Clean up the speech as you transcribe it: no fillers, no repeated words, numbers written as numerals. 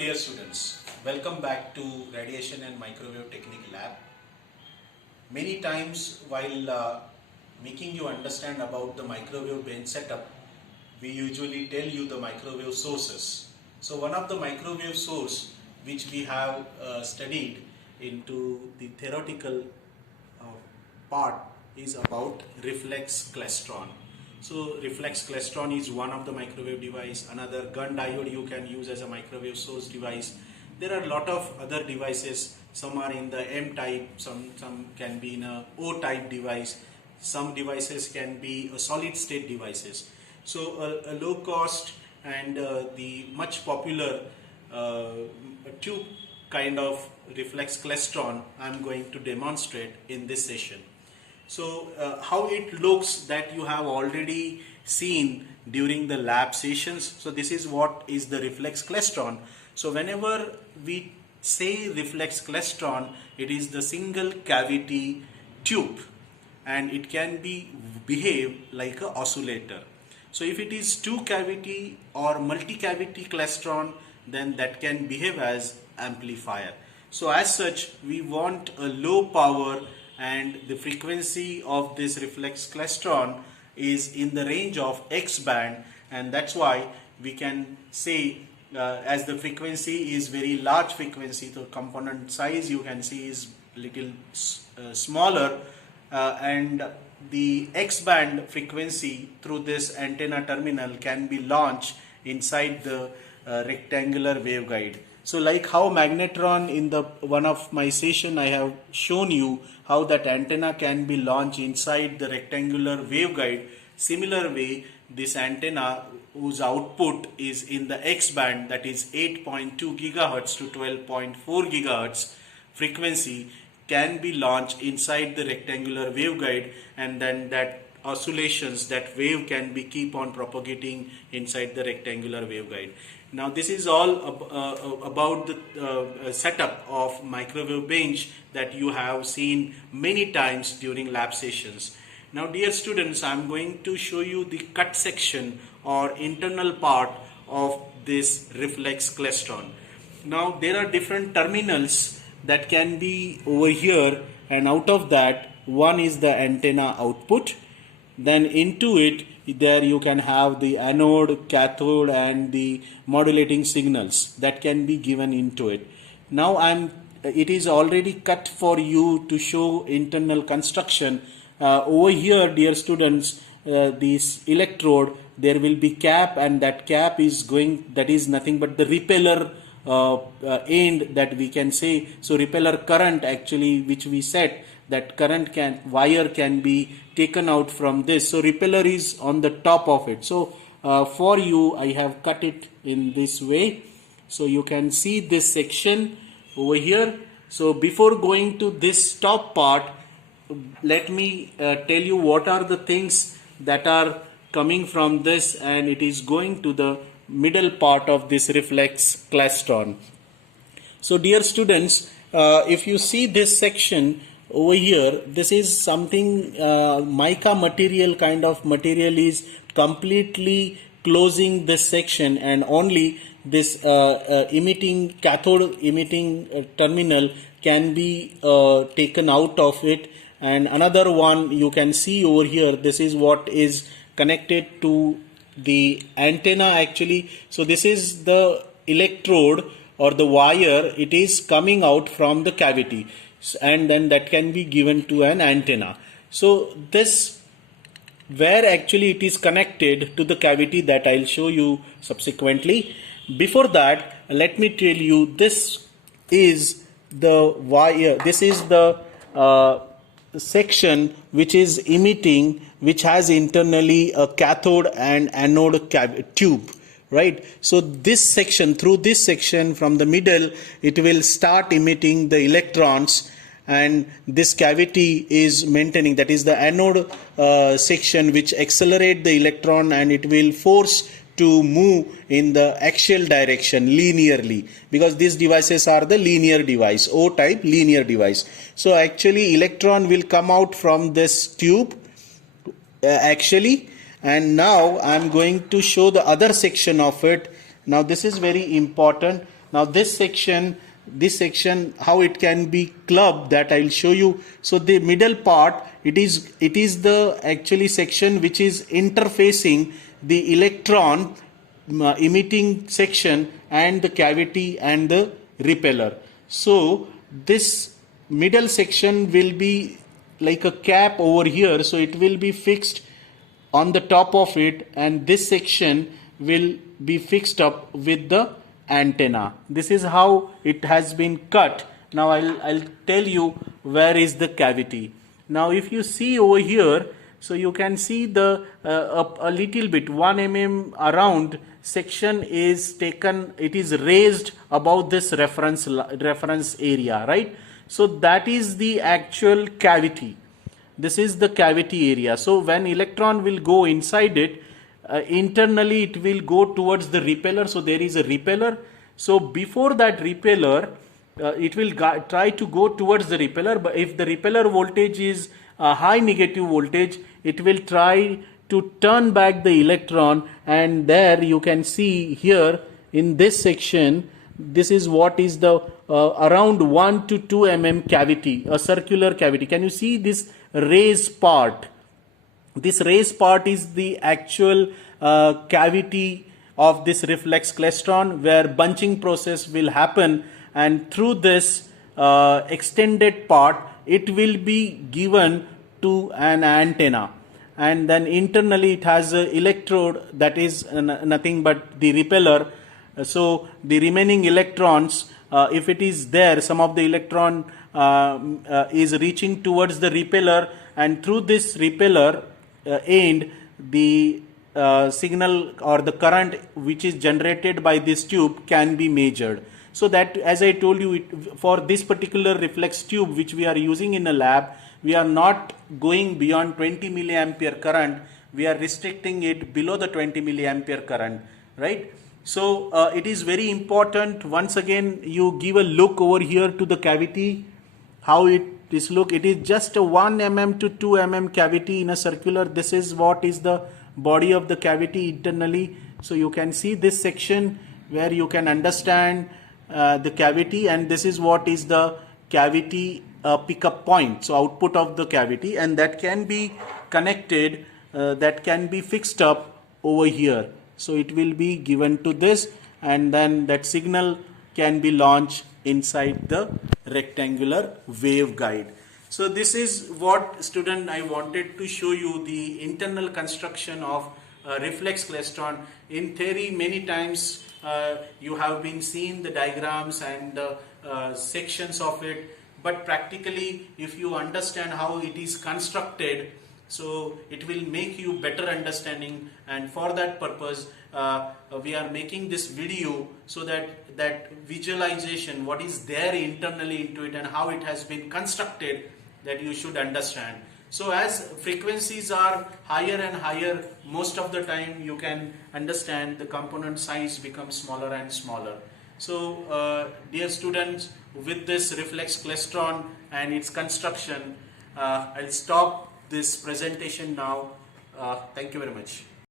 dear students, welcome back to Radiation and Microwave Technique Lab. Many times while making you understand about the microwave bench setup, we usually tell you the microwave sources. So one of the microwave source which we have studied into the theoretical part is about Reflex Klystron. So Reflex Klystron is one of the microwave device. Another gun diode you can use as a microwave source device. There are a lot of other devices. Some are in the M type, some can be in a O type device. Some devices can be a solid state devices. So a low cost and the much popular tube kind of Reflex Klystron I am going to demonstrate in this session. So how it looks that you have already seen during the lab sessions. So this is what is the Reflex Klystron. So whenever we say Reflex Klystron, it is the single cavity tube and it can behave like an oscillator. So if it is two cavity or multi-cavity klystron, then that can behave as amplifier. So as such, we want a low power and the frequency of this Reflex Klystron is in the range of X band, and that's why we can say as the frequency is very large frequency, the component size you can see is little smaller and the X band frequency through this antenna terminal can be launched inside the rectangular waveguide. So like how magnetron in the one of my session I have shown you how that antenna can be launched inside the rectangular waveguide. Similar way, this antenna whose output is in the X band, that is 8.2 gigahertz to 12.4 gigahertz frequency, can be launched inside the rectangular waveguide, and then that oscillations, that wave can be keep on propagating inside the rectangular waveguide. Now this is all about the setup of microwave bench that you have seen many times during lab sessions. Now dear students, I am going to show you the cut section or internal part of this Reflex Klystron. Now there are different terminals that can be over here, and out of that one is the antenna output. Then into it there you can have the anode, cathode and the modulating signals that can be given into it. Now it is already cut for you to show internal construction. Over here dear students, this electrode, there will be cap, and that cap is that is nothing but the repeller end that we can say. So repeller current actually which we set, that current wire can be taken out from this. So repeller is on the top of it. So for you I have cut it in this way. So you can see this section over here. So before going to this top part, let me tell you what are the things that are coming from this, and it is going to the middle part of this Reflex Klystron. So dear students, if you see this section over here, this is something mica material kind of material is completely closing this section, and only this cathode emitting terminal can be taken out of it. And another one you can see over here, this is what is connected to the antenna actually. So this is the electrode or the wire, it is coming out from the cavity, and then that can be given to an antenna. So this where actually it is connected to the cavity, that I'll show you subsequently. Before that, let me tell you, this is the wire, this is the section which is emitting, which has internally a cathode and anode tube, right? So this section, through this section from the middle, it will start emitting the electrons, and this cavity is maintaining, that is the anode section which accelerate the electron, and it will force to move in the axial direction linearly, because these devices are the linear device, O type linear device. So actually electron will come out from this tube axially, and now I am going to show the other section of it. Now this is very important. Now this section how it can be clubbed, that I'll show you. So the middle part, it is the actually section which is interfacing the electron emitting section and the cavity and the repeller. So this middle section will be like a cap over here, so it will be fixed on the top of it, and this section will be fixed up with the antenna. This is how it has been cut. Now I'll tell you where is the cavity. Now if you see over here, so you can see the a little bit 1 mm around section is taken, it is raised above this reference area, right? So that is the actual cavity. This is the cavity area. So when electron will go inside it, internally it will go towards the repeller. So there is a repeller. So before that repeller, it will try to go towards the repeller. But if the repeller voltage is a high negative voltage, it will try to turn back the electron. And there you can see here in this section, this is what is the around 1 to 2 mm cavity, a circular cavity. Can you see this raised part? This raised part is the actual cavity of this reflex klystron, where bunching process will happen, and through this extended part it will be given to an antenna, and then internally it has an electrode that is nothing but the repeller. So the remaining electrons, if it is there, some of the electron is reaching towards the repeller, and through this repeller end, the signal or the current which is generated by this tube can be measured. So that, as I told you, for this particular reflex tube which we are using in a lab, we are not going beyond 20 milliampere current. We are restricting it below the 20 milliampere current, right? So it is very important. Once again, you give a look over here to the cavity, how it is look. It is just a 1 mm to 2 mm cavity in a circular. This is what is the body of the cavity internally. So you can see this section where you can understand the cavity, and this is what is the cavity pickup point, so output of the cavity, and that can be connected, that can be fixed up over here. So it will be given to this, and then that signal can be launched inside the rectangular waveguide. So this is what, student, I wanted to show you the internal construction of reflex klystron. In theory, many times you have been seeing the diagrams and the sections of it, but practically if you understand how it is constructed, so it will make you better understanding, and for that purpose we are making this video, so that visualization, what is there internally into it and how it has been constructed, that you should understand. So as frequencies are higher and higher, most of the time you can understand the component size becomes smaller and smaller. So dear students, with this reflex klystron and its construction, I'll stop this presentation now. Thank you very much.